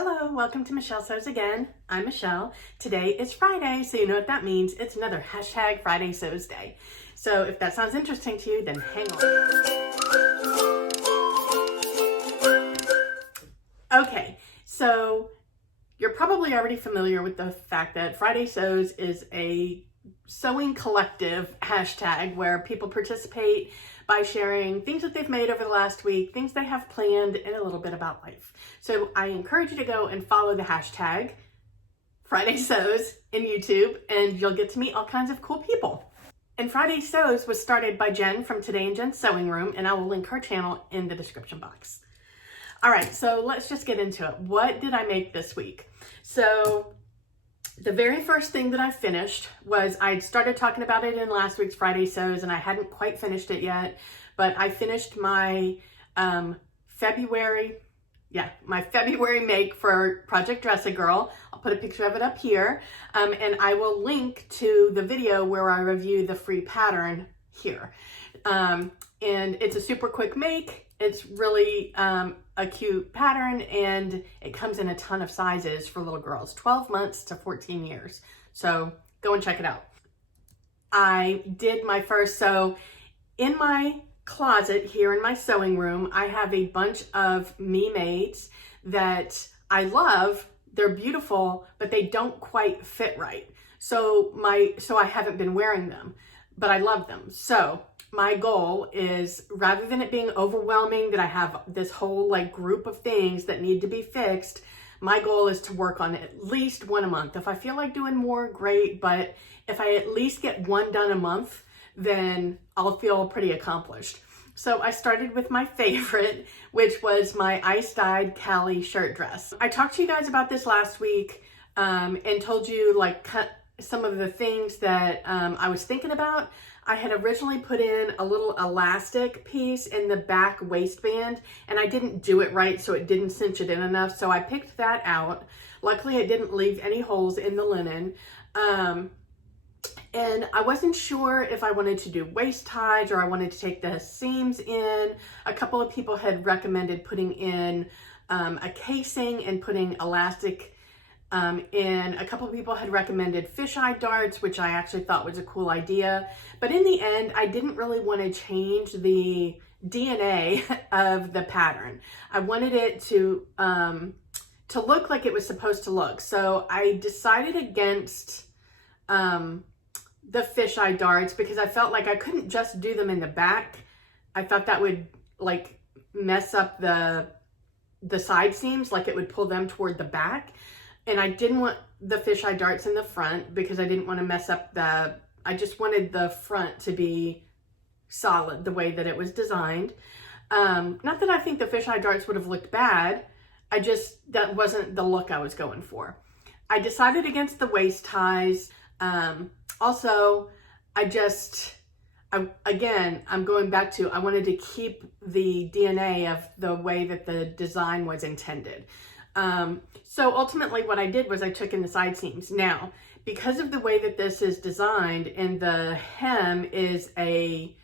Hello, welcome to Michelle Sews Again. I'm Michelle. Today is Friday, so you know what that means. It's another hashtag Friday Sews Day. So if that sounds interesting to you, then hang on. Okay, so you're probably already familiar with the fact that Friday Sews is a sewing collective hashtag where people participate by sharing things that they've made over the last week, things they have planned, and a little bit about life. So I encourage you to go and follow the hashtag Friday Sews in YouTube, and you'll get to meet all kinds of cool people. And Friday Sews was started by Jen from Today in Jen's Sewing Room, and I will link her channel in the description box. All right, so let's just get into it. What did I make this week? So the very first thing that I finished was, I started talking about it in last week's Friday Sews and I hadn't quite finished it yet, but I finished my February make for Project Dress A Girl. I'll put a picture of it up here, and I will link to the video where I review the free pattern here. And it's a super quick make. It's really a cute pattern, and it comes in a ton of sizes for little girls, 12 months to 14 years. So go and check it out. I did my first, so in my closet here in my sewing room, I have a bunch of me-mades that I love. They're beautiful, but they don't quite fit right. So I haven't been wearing them, but I love them. So my goal is, rather than it being overwhelming that I have this whole group of things that need to be fixed, my goal is to work on at least one a month. If I feel like doing more, great, but if I at least get one done a month, then I'll feel pretty accomplished. So I started with my favorite, which was my ice-dyed Cali shirt dress. I talked to you guys about this last week and told you some of the things that I was thinking about. I had originally put in a little elastic piece in the back waistband, and I didn't do it right, so it didn't cinch it in enough. So I picked that out. Luckily, it didn't leave any holes in the linen. And I wasn't sure if I wanted to do waist ties or I wanted to take the seams in. A couple of people had recommended putting in a casing and putting elastic in. A couple of people had recommended fisheye darts, which I actually thought was a cool idea. But in the end, I didn't really want to change the DNA of the pattern. I wanted it to look like it was supposed to look. So I decided against the fisheye darts because I felt like I couldn't just do them in the back. I thought that would mess up the side seams, it would pull them toward the back. And I didn't want the fisheye darts in the front because I didn't want to mess up I just wanted the front to be solid the way that it was designed. Not that I think the fisheye darts would have looked bad. That wasn't the look I was going for. I decided against the waist ties. Also, I'm going back to, I wanted to keep the DNA of the way that the design was intended. So ultimately what I did was I took in the side seams. Now, because of the way that this is designed, and the hem is a,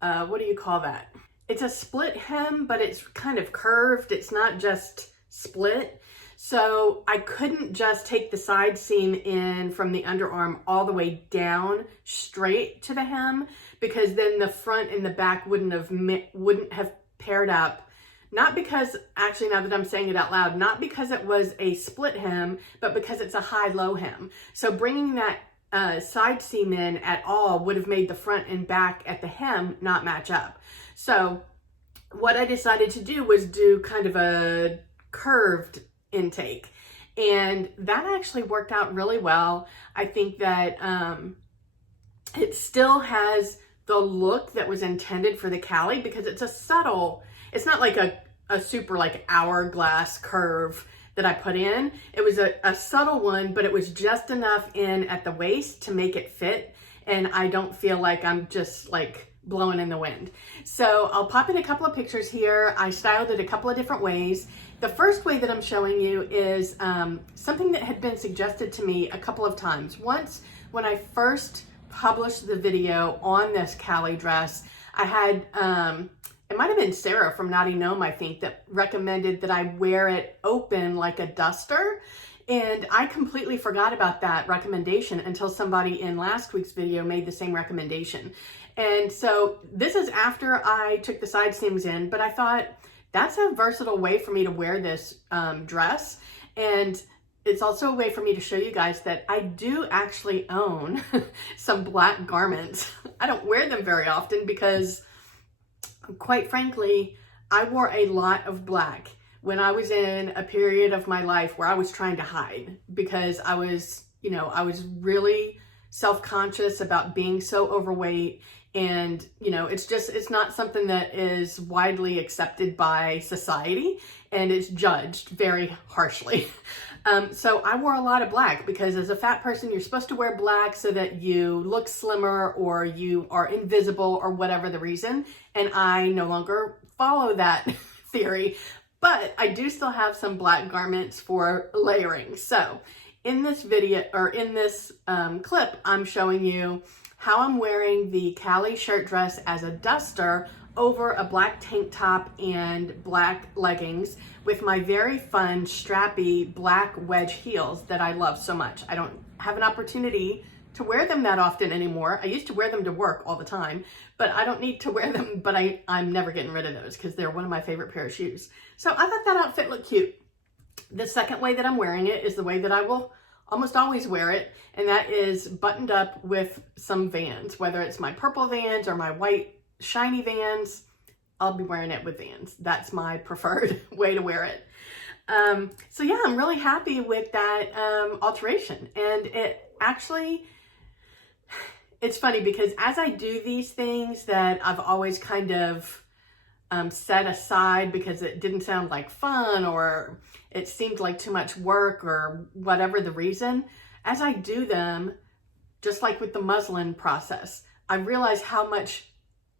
what do you call that? It's a split hem, but it's kind of curved. It's not just split. So I couldn't just take the side seam in from the underarm all the way down straight to the hem, because then the front and the back wouldn't have paired up. Not because, actually now that I'm saying it out loud, not because it was a split hem, but because it's a high-low hem. So bringing that side seam in at all would have made the front and back at the hem not match up. So what I decided to do was do kind of a curved intake, and that actually worked out really well. I think that it still has the look that was intended for the Cali, because it's a subtle, it's not like a super hourglass curve that I put in. It was a subtle one, but it was just enough in at the waist to make it fit, and I don't feel like I'm just blowing in the wind. So I'll pop in a couple of pictures here. I styled it a couple of different ways. The first way that I'm showing you is something that had been suggested to me a couple of times. Once, when I first published the video on this Cali dress, I had it might have been Sarah from Janome, I think, that recommended that I wear it open like a duster. And I completely forgot about that recommendation until somebody in last week's video made the same recommendation. And so this is after I took the side seams in, but I thought that's a versatile way for me to wear this dress. And it's also a way for me to show you guys that I do actually own some black garments. I don't wear them very often because, quite frankly, I wore a lot of black when I was in a period of my life where I was trying to hide, because I was really self-conscious about being so overweight. And, it's not something that is widely accepted by society, and it's judged very harshly. So I wore a lot of black because as a fat person, you're supposed to wear black so that you look slimmer or you are invisible or whatever the reason. And I no longer follow that theory, but I do still have some black garments for layering. So in this video, or in this clip, I'm showing you how I'm wearing the Cali shirt dress as a duster over a black tank top and black leggings with my very fun strappy black wedge heels that I love so much. I don't have an opportunity to wear them that often anymore. I used to wear them to work all the time, but I don't need to wear them, but I'm never getting rid of those because they're one of my favorite pair of shoes. So I thought that outfit looked cute. The second way that I'm wearing it is the way that I will almost always wear it, and that is buttoned up with some Vans, whether it's my purple Vans or my white shiny Vans. I'll be wearing it with Vans. That's my preferred way to wear it. So yeah, I'm really happy with that alteration. And it's funny because as I do these things that I've always kind of set aside because it didn't sound like fun or it seemed like too much work or whatever the reason, as I do them, just like with the muslin process, I realize how much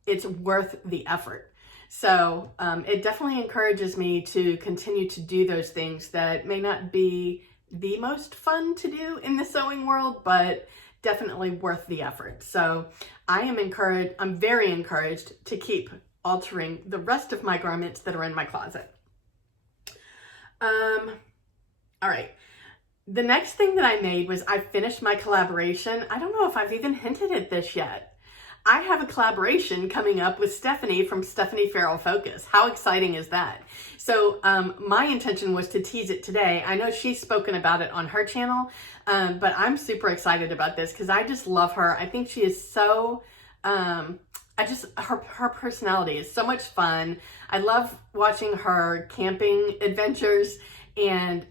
it's worth the effort. So it definitely encourages me to continue to do those things that may not be the most fun to do in the sewing world, but definitely worth the effort. So I'm very encouraged to keep altering the rest of my garments that are in my closet. All right. The next thing that I made was I finished my collaboration. I don't know if I've even hinted at this yet. I have a collaboration coming up with Stephanie from Stephanie Farrell Focus. How exciting is that? So my intention was to tease it today. I know she's spoken about it on her channel, but I'm super excited about this because I just love her. I think she is so, her personality is so much fun. I love watching her camping adventures, and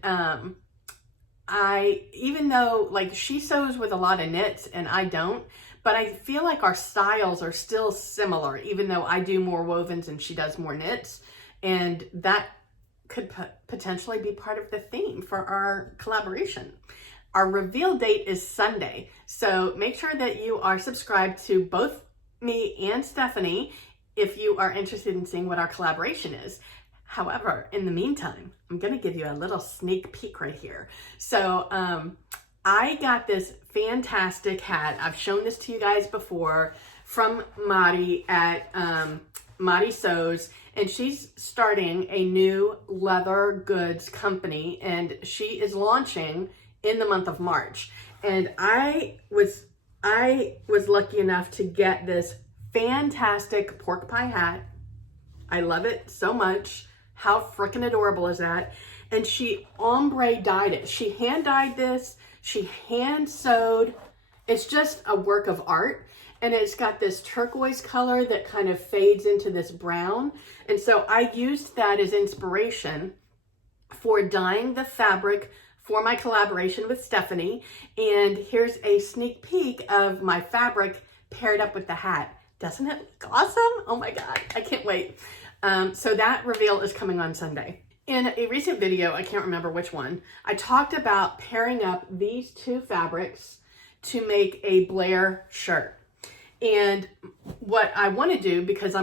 even though like she sews with a lot of knits and I don't, but I feel like our styles are still similar, even though I do more wovens and she does more knits. And that could potentially be part of the theme for our collaboration. Our reveal date is Sunday. So make sure that you are subscribed to both me and Stephanie if you are interested in seeing what our collaboration is. However, in the meantime, I'm going to give you a little sneak peek right here. So I got this fantastic hat. I've shown this to you guys before from Madi at Madi Sews, and she's starting a new leather goods company, and she is launching in the month of March. And I was lucky enough to get this fantastic pork pie hat. I love it so much. How freaking adorable is that? And she ombre dyed it. She hand dyed this. She hand sewed. It's just a work of art. And it's got this turquoise color that kind of fades into this brown. And so I used that as inspiration for dyeing the fabric for my collaboration with Stephanie. And here's a sneak peek of my fabric paired up with the hat. Doesn't it look awesome? Oh my God, I can't wait. So that reveal is coming on Sunday. In a recent video, I can't remember which one, I talked about pairing up these two fabrics to make a Blair shirt. And what I want to do, because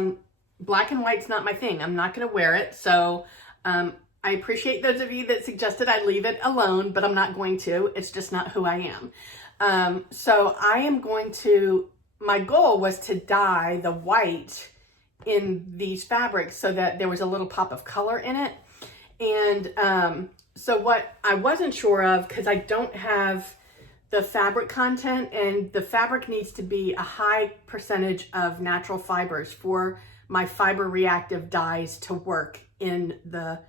black and white's not my thing, I'm not going to wear it. So I appreciate those of you that suggested I leave it alone, but I'm not going to. It's just not who I am. So I am going to, my goal was to dye the white in these fabrics so that there was a little pop of color in it. And so what I wasn't sure of, because I don't have the fabric content, and the fabric needs to be a high percentage of natural fibers for my fiber reactive dyes to work in the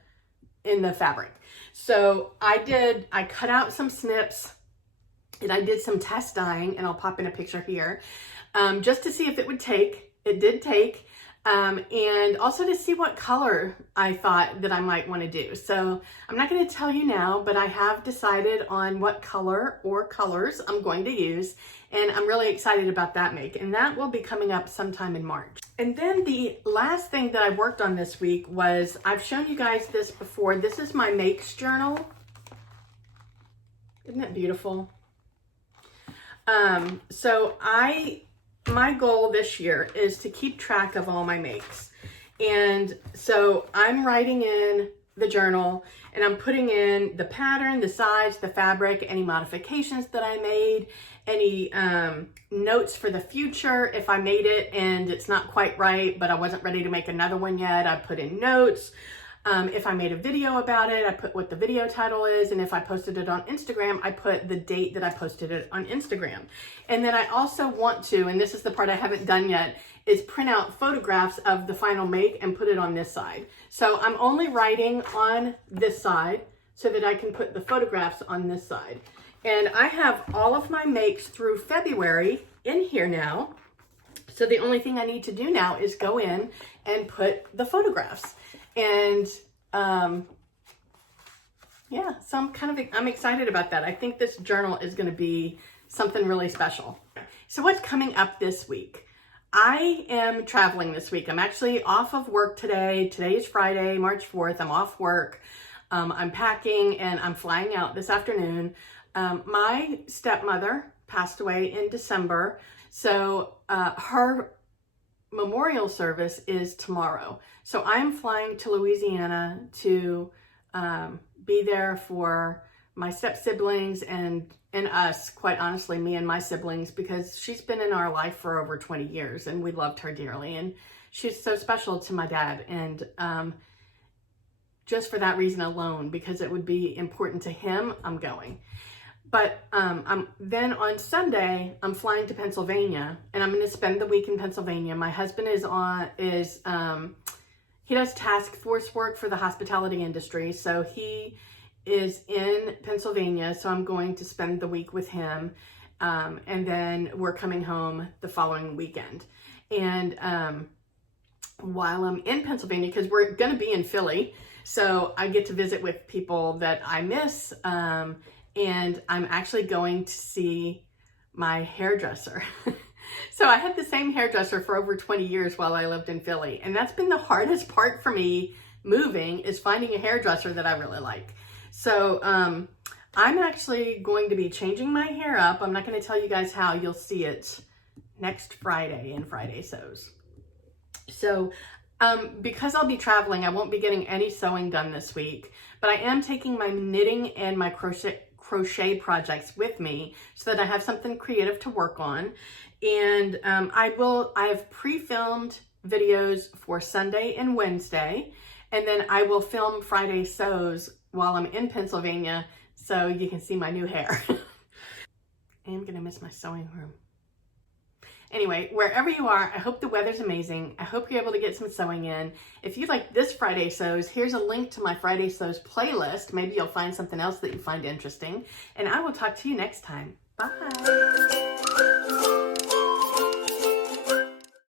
fabric. So I cut out some snips and I did some test dyeing, and I'll pop in a picture here, just to see if it would take. It did take. And also to see what color I thought that I might want to do. So I'm not going to tell you now, but I have decided on what color or colors I'm going to use, and I'm really excited about that make, and that will be coming up sometime in March. And then the last thing that I worked on this week was, I've shown you guys this before. This is my makes journal. Isn't that beautiful? So my goal this year is to keep track of all my makes. And so I'm writing in the journal, and I'm putting in the pattern, the size, the fabric, any modifications that I made, any notes for the future. If I made it and it's not quite right, but I wasn't ready to make another one yet, I put in notes. If I made a video about it, I put what the video title is, and if I posted it on Instagram, I put the date that I posted it on Instagram. And then I also want to, and this is the part I haven't done yet, is print out photographs of the final make and put it on this side. So I'm only writing on this side so that I can put the photographs on this side. And I have all of my makes through February in here now. So the only thing I need to do now is go in and put the photographs. And yeah, so I'm excited about that. I think this journal is going to be something really special. So what's coming up this week? I am traveling this week. I'm actually off of work today. Today is Friday, March 4th. I'm off work. I'm packing and I'm flying out this afternoon. My stepmother passed away in December. So her memorial service is tomorrow. So I'm flying to Louisiana to be there for my step siblings and us, quite honestly, me and my siblings, because she's been in our life for over 20 years and we loved her dearly, and she's so special to my dad. And just for that reason alone, because it would be important to him, I'm going. But then on Sunday, I'm flying to Pennsylvania, and I'm going to spend the week in Pennsylvania. My husband he does task force work for the hospitality industry, so he is in Pennsylvania. So I'm going to spend the week with him, and then we're coming home the following weekend. And while I'm in Pennsylvania, because we're going to be in Philly, so I get to visit with people that I miss. And I'm actually going to see my hairdresser. So I had the same hairdresser for over 20 years while I lived in Philly. And that's been the hardest part for me moving, is finding a hairdresser that I really like. So I'm actually going to be changing my hair up. I'm not going to tell you guys how. You'll see it next Friday in Friday Sews. So because I'll be traveling, I won't be getting any sewing done this week. But I am taking my knitting and my crochet projects with me so that I have something creative to work on. And I have pre-filmed videos for Sunday and Wednesday, and then I will film Friday sews while I'm in Pennsylvania so you can see my new hair. I am gonna miss my sewing room. Anyway, wherever you are, I hope the weather's amazing. I hope you're able to get some sewing in. If you like this Friday Sews, here's a link to my Friday Sews playlist. Maybe you'll find something else that you find interesting. And I will talk to you next time. Bye.